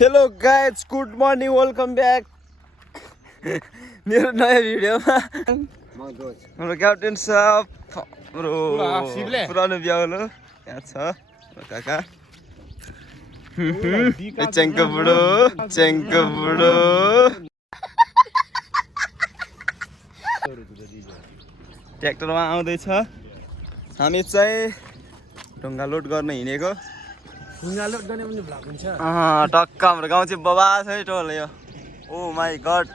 hello guys good morning welcome back मेरो नयाँ भिडियोमा हाम्रो क्याप्टेन साहब हाम्रो पुरानो ब्याउलो यहाँ छ काका चेङ्को बुढो ट्र्याक्टरमा आउँदैछ हामी चाहिँ ढुङ्गा लोड गर्न हिँडेको टक्क हाम्रो गाउँ चाहिँ बबा छ है टोल यो ओ माई गड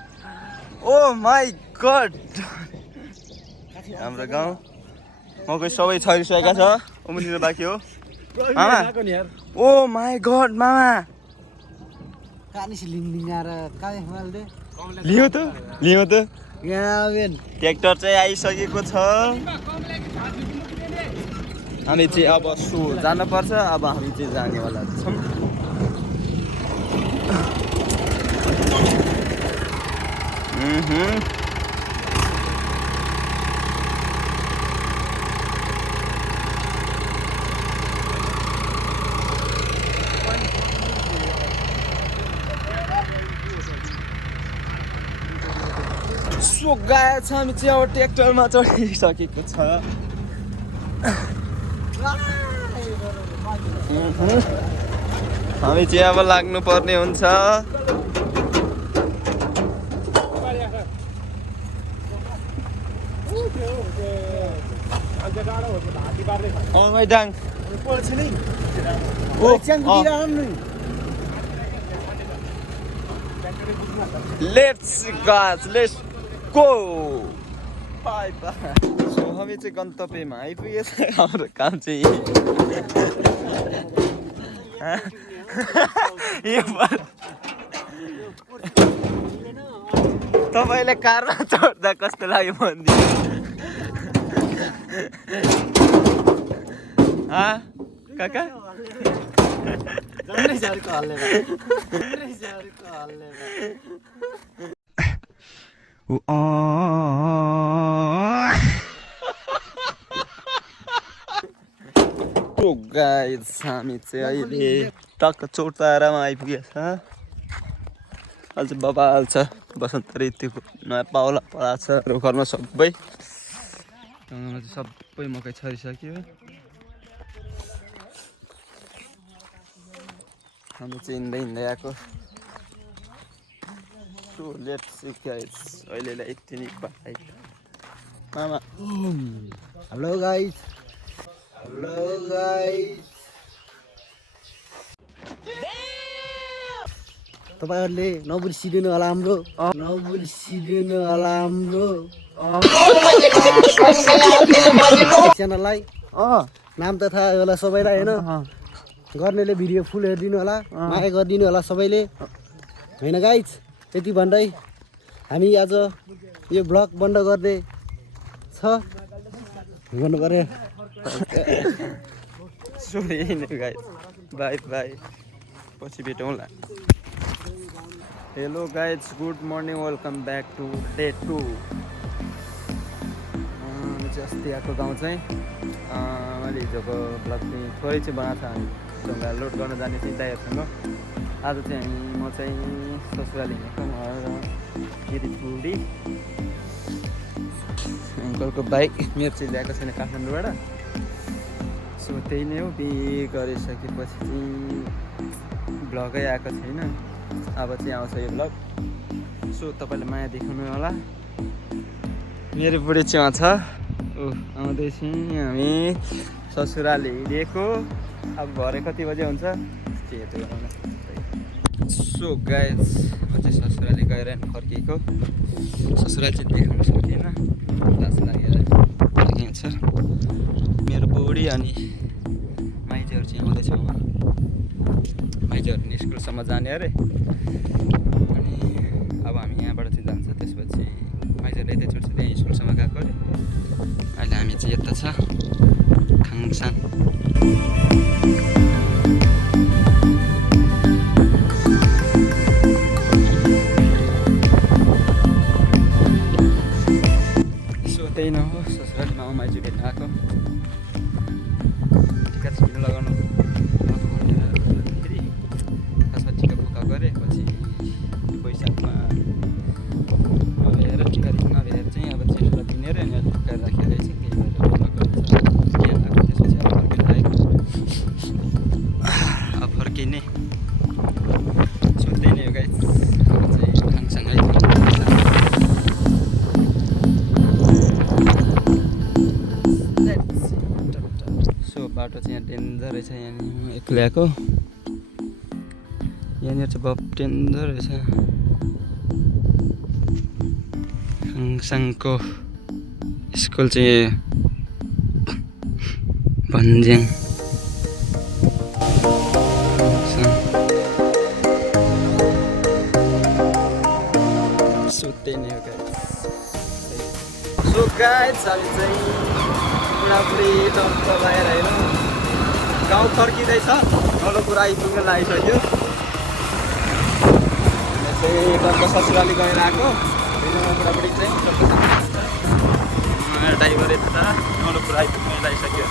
हाम्रो गाउँ मकै सबै छरिसकेका छ उम्रिनु बाँकी हो मामा ओ माई गड मामा लियो त ट्र्याक्टर चाहिँ आइसकेको छ हामी चाहिँ अब जानुपर्छ अब हामी चाहिँ जानेवाला छौँ सो गाया छ हामी चाहिँ अब ट्र्याक्टरमा चढिसकेको छ हामी चाहिँ अब लाग्नु पर्ने हुन्छ let's go by by so हामी चाहिँ गन्तव्यमा आइपुगेछ हाम्रो काम चाहिँ तपाईँले कारमा चढ्दा कस्तो लाग्यो भनिदिनु काका गाइस हामी चाहिँ अहिले टक्क चौतारामा आइपुगेछ अहिले चाहिँ बाबा हाल्छ बसन्त ऋतुको नयाँ पाउला पढाएको छ घरमा सबै ढुङ्गामा चाहिँ सबै मकै छरिसक्यो हामी चाहिँ हिँड्दै आएको अहिलेलाई यति नै बाई मामा हेलो गाइस तपाईहरुले नबिर्सिदिनु होला हाम्रो च्यानललाई नाम त थाहा होला सबैलाई हैन गर्नेले भिडियो फुल हेरिदिनु होला माया गरिदिनु होला सबैले हैन गाइस यति भन्दै हामी आज यो ब्लग बन्द गर्दै छ भन्नु पर्यो बाई पछि भेटौँला hello guys good morning welcome back to day 2 चाहिँ अस्ति आएको गाउँ चाहिँ मैले हिजोको ब्लग चाहिँ थोरै चाहिँ बनाएको छ हामी ढुङ्गा लोड गर्न जाने चाहिँ दाइहरूसँग आज चाहिँ म चाहिँ ससुराली हिँडेको मेरो बुढी अङ्कलको बाइक मेरो चाहिँ ल्याएको छैन काठमाडौँबाट सो त्यही नै हो बिहे गरिसकेपछि चाहिँ भ्लगै आएको छैन अब चाहिँ आउँछ यो भ्लग सो तपाईँले माया देखाउनु होला मेरो बुढी चाहिँ छ आउँदैछौँ हामी ससुराली हिँडेको अब घरै कति बजे हुन्छ सो गाइस म चाहिँ ससुराली गएर फर्केको ससुराली चाहिँ देखाउनु सकिएन लास लागेर फर्किन्छ मेरो बुढी अनि माइजहरू चाहिँ आउँदैछ माइजहरू स्कुलसम्म जाने अरे अनि अब हामी यहाँबाट चाहिँ जान्छ त्यसपछि माइजहरूले यतै छोड्छ त्यहाँ स्कुलसम्म गएको अरे अहिले हामी चाहिँ यता छ खाङसान त्यही न हो ससुरालीमा माइजू भेट्न आएको टिका छिटो लगाउनु फेरि खासमा टिका बोकाएको बाटो चाहिँ यहाँ डेन्जर रहेछ यहाँनिर एक्लै आएको यहाँनिर चाहिँ बब डेन्जर रहेछ साङसाङको स्कुल चाहिँ भन्ज्याङ सो त्यही नै हो गाइस सो गाइस हामी चाहिँ बुढाबुढी टम्प लगाएर होइन गाउँ फर्किँदैछ नौलो कुरा आइपुग्न लागिसक्यो चाहिँ टम्प ससुराली गएर आएको बुढाबुढी चाहिँ ड्राइभर यता नौलो कुरा आइपुग्न लागिसक्यो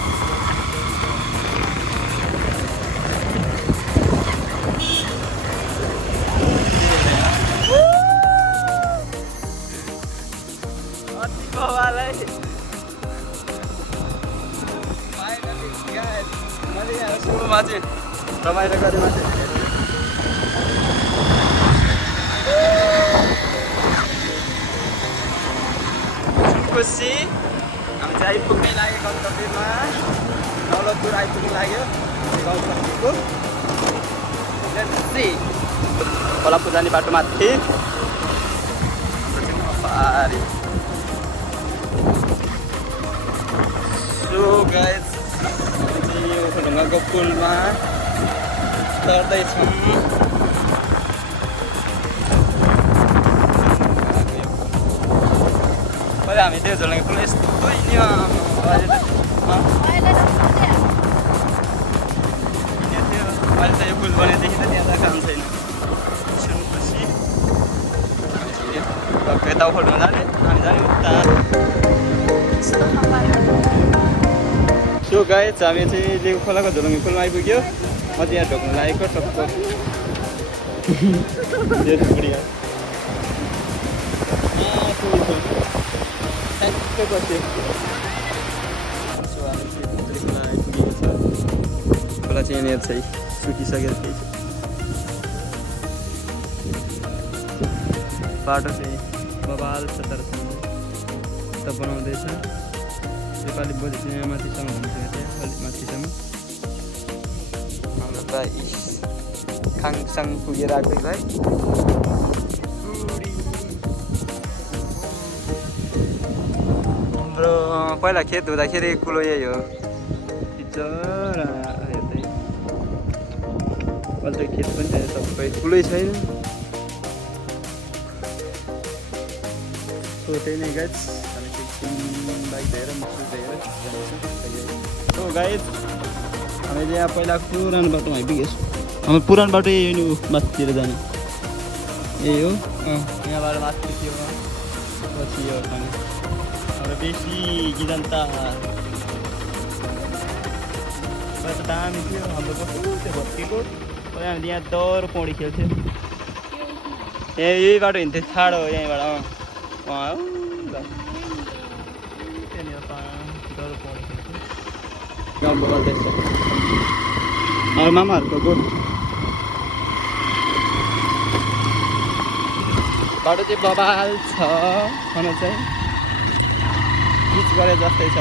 सुरुमा चाहिँ रमाइलो गऱ्यो मान्छे खुसी हामी चाहिँ आइपुग्नै लाग्यो गन्तव्यमा दौलतपुर आइपुग्नु लाग्यो गाउँको खोला पुजानी बाटो माथि सो गाइस ढुङ्गाको पुलमा चढ्दैछौँ पहिला हामी त्यो झोलुङ्गे पुल यस्तो नि अहिले त यो पुल बनेदेखि त त्यहाँ त काम छैन खुसी यता उफोल्टमा जाने हामी जाने उता सो गाइस हामी चाहिँ लेउ खोलाको झोलुङ्गे पुलमा आइपुग्यो म त्यहाँ ढोक्नु लागेको टक्क बुढिया ठ्याक्कै बस्यो सो हामी चाहिँ भित्री खोला आइपुगेको छ खोला चाहिँ यहाँनिर चाहिँ सुकिसकेर केही छ बाटो चाहिँ बबाल छ तर त बनाउँदैछ नेपाली बोली चाहिँ यहाँ माथिसम्म हुन्छ त्यहाँ अलिक माथिसम्म हाम्रो भाइ खाङसाङ पुगेर आएको भाइ हाम्रो पहिला खेत हुँदाखेरि कुलो यही हो बिचरा यतै अहिले खेत पनि छैन सबै कुलै छैन सो त्यही नै गाइस हामी बाइक लिएर मुसु लिएर जान्छौँ सो गाइस हामीले यहाँ पहिला पुरानो बाटोमा आइपुगेछ हाम्रो पुरानो बाटो यही हो नि माथितिर जाने यही हो यहाँबाट माथि थियो पछि यो खाने हाम्रो बेसी गिजन्ता दामी थियो हाम्रो कस्तो त्यो भत्केको पहिला हामीले यहाँ डर पौडी खेल्थ्यो यही बाटो हिँड्थ्यो ठाडो यहीँबाट गाउँ बगाल्दैछ हाम्रो मामाहरूको गोठ बाटो चाहिँ बबाल छ खाना चाहिँ बिच गरे जस्तै छ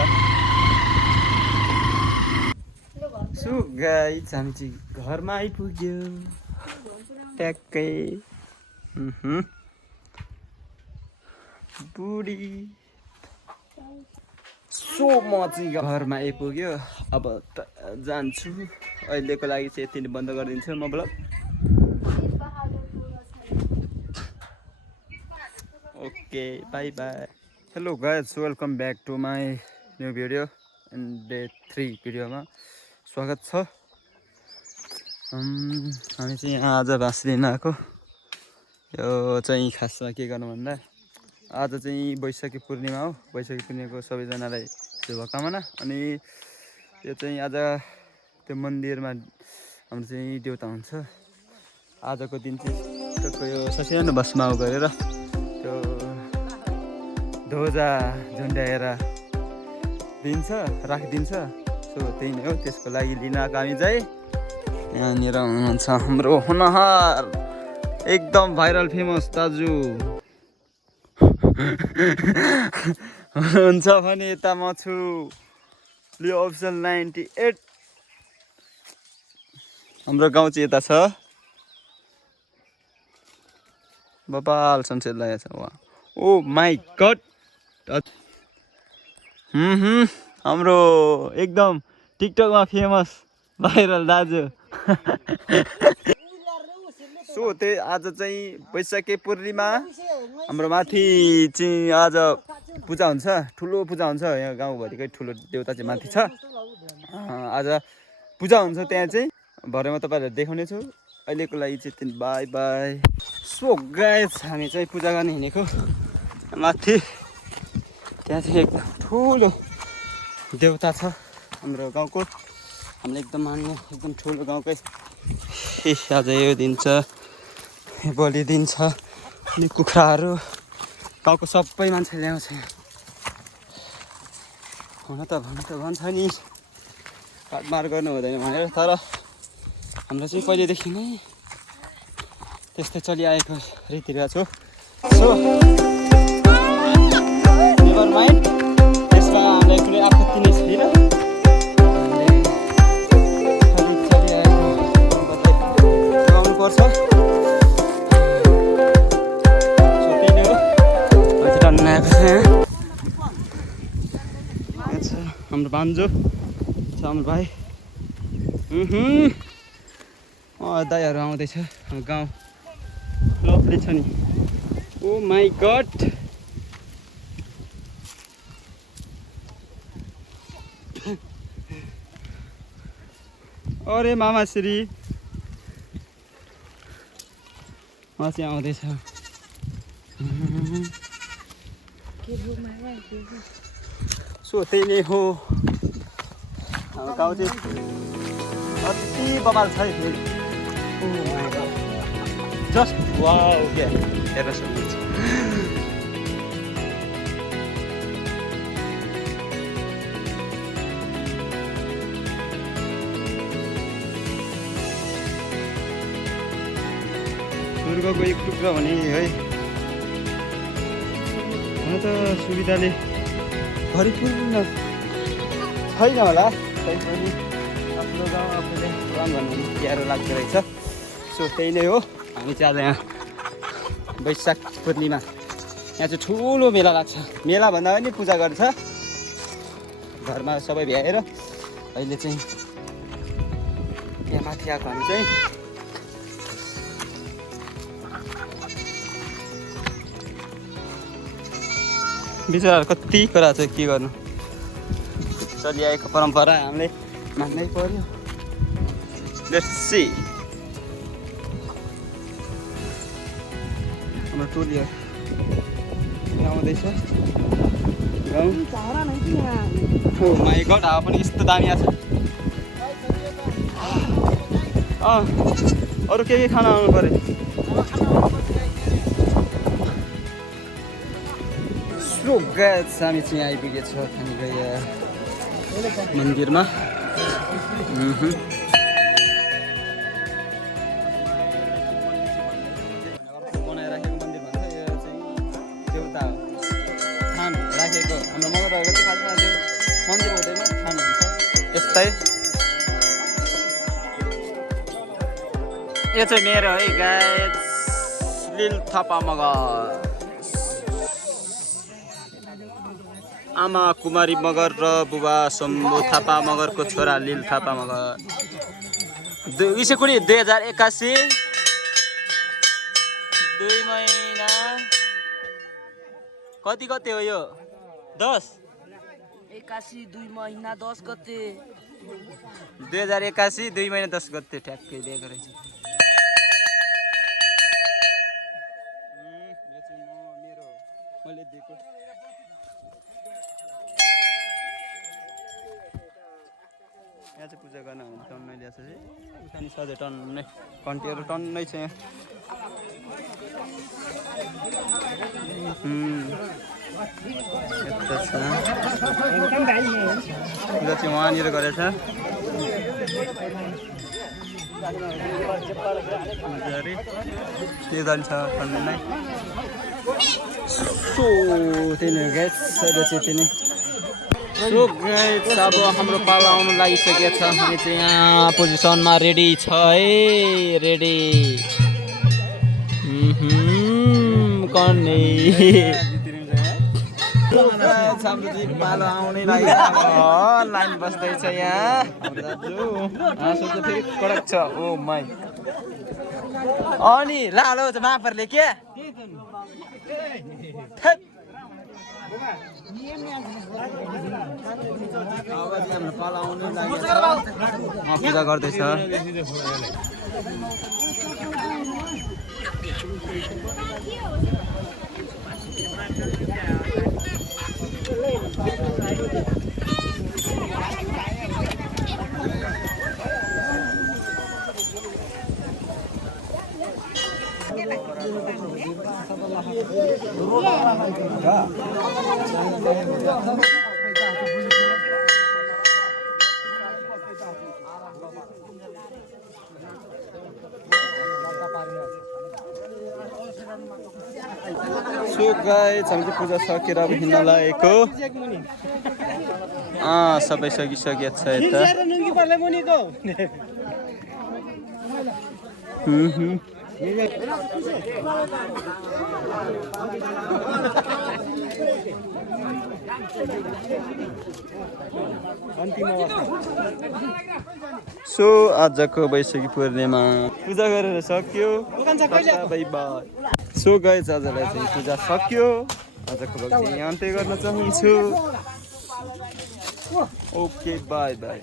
सो गाइस हामी चाहिँ घरमा आइपुग्यो ट्याक्कै बुढी सो म चाहिँ घरमा आइपुग्यो अब जान्छु अहिलेको लागि चाहिँ यति नै बन्द गरिदिन्छु म blog okay bye bye hello guys welcome back to my new video and day 3 भिडियोमा स्वागत छ हामी चाहिँ यहाँ आज भाँस लिन आएको यो चाहिँ खासमा के गर्नु भन्दा आज चाहिँ वैशाखी पूर्णिमा हो वैशाखी पूर्णिमाको सबैजनालाई शुभकामना अनि यो चाहिँ आज त्यो मन्दिरमा हाम्रो चाहिँ देउता हुन्छ आजको दिन चाहिँ टक्क यो ससानो भस्म गरेर त्यो ध्वजा झुन्ड्याएर दिन्छ राखिदिन्छ सो त्यही नै हो त्यसको लागि लिन आएको हामी चाहिँ यहाँनिर हुनुहुन्छ हाम्रो होनहार एकदम भाइरल फेमस दाजु हुनुहुन्छ भने यता म छु लियो अफिसियल 98 हाम्रो गाउँ चाहिँ यता छ बबाल सनसेट लागेको छ वा ओ माई गड हाम्रो एकदम टिकटकमा फेमस भाइरल दाजु सो त्यही आज चाहिँ वैशाखी पूर्णिमा हाम्रो माथि चाहिँ आज पूजा हुन्छ ठुलो पूजा हुन्छ यहाँ गाउँभरिकै ठुलो देउता चाहिँ माथि छ आज पूजा हुन्छ त्यहाँ चाहिँ भरे म तपाईँहरूलाई देखाउने छु अहिलेको लागि चाहिँ बाई बाई सो गाइस हामी चाहिँ पूजा गर्ने हिँडेको माथि त्यहाँ चाहिँ एकदम ठुलो देउता छ हाम्रो गाउँको हामीले एकदम मान्ने एकदम ठुलो गाउँकै आज यो दिन्छ बलि दिन्छ अनि कुखुराहरू गाउँको सबै मान्छे ल्याउँछ हुन त भन्छ नि काटमार गर्नु हुँदैन भनेर तर हाम्रो चाहिँ पहिलेदेखि नै त्यस्तै चलिआएको रीतिरिवाज हो सो नेभर माइन्ड त्यसमा हामीलाई कुनै आपत्ति नै छैन पर्छ हाम्रो बान्जो छ हाम्रो भाइ दाइहरू आउँदैछ गाउँ लभली छ नि ओ माई गड अरे मामाश्री उहाँ चाहिँ आउँदैछ सो त्यही नै हो हाम्रो गाउँ चाहिँ अति बबाल छ जस्ट वाउ क्या हेर्न सक्नुहुन्छ स्वर्गको एक टुक्रा भने है हुन त सुविधाले भरिपूर्ण छैन होला तैपनि आफ्नो गाउँ आफूले पुराण भन्नु प्यारो लाग्दो रहेछ सो त्यही नै हो हामी चाहिँ आज यहाँ वैशाख पूर्णिमा यहाँ चाहिँ ठुलो मेला लाग्छ मेला भन्दा पनि पूजा गर्छ घरमा सबै भ्याएर अहिले चाहिँ यहाँ माथि आएको हामी चाहिँ बिचराहरू कति कुरा छ के गर्नु चलिआएको परम्परा हामीले मान्नै पर्यो लेट्स सी हाम्रो टोलीहरू आउँदैछ गाउँ ओ माई गड हावा पनि यस्तो दामी आएको छ अरू के खाना आउनु पऱ्यो गाइस हामी चाहिँ आइपुगेछ थानीगया मन्दिरमा बनाइराखेको मन्दिर भन्छ यो चाहिँ देउता हो थान राखेको हाम्रो मगरहरूको चाहिँ खासमा मन्दिर हुँदैन थान हुन्छ यस्तै यो चाहिँ मेरो है गाइस लिल थापा मगर आमा कुमारी मगर र बुबा शम्भु थापा मगरको छोरा लिल थापा मगर विषय कुनै 2081 2 महिना कति गते हो यो 10 81 2 महिना 10 गते 2081 2 महिना 10 गते ठ्याक्कै दिएको रहेछ यो चाहिँ मैले दिएको यहाँ चाहिँ पूजा गर्न हुन्छ टन्नै ल्याएको छ उखानी सधैँ टन्नै कन्टीहरू टन्नै छ यहाँ यस्तो छ पूजा चाहिँ उहाँनिर गरेछ त्यो जान्छ टन्नै सो त्यही नै गाइस अहिले चाहिँ त्यही नै सो गाइस अब हाम्रो पालो आउनु लागिसकेको छ हामी चाहिँ यहाँ पोजिसनमा रेडी छ है रेडी गर्ने हाम्रो चाहिँ पालो आउनै लागेको लाइन बस्दैछ यहाँ दाजु फेरि कडक छ ओ माई अनि लालो मापरले के पूजा गर्दैछ सो गाइस हामीले पूजा सकेर अब हिँड्न लागेको सबै सकिसकेको छ यता सो आजको वैशाखी पूर्णिमा पूजा गरेर सक्यो बाई बाई सो गाइस आजलाई चाहिँ पूजा सक्यो आजको भ्लग चाहिँ यहाँ अन्त्य गर्न चाहन्छु ओके बाई बाई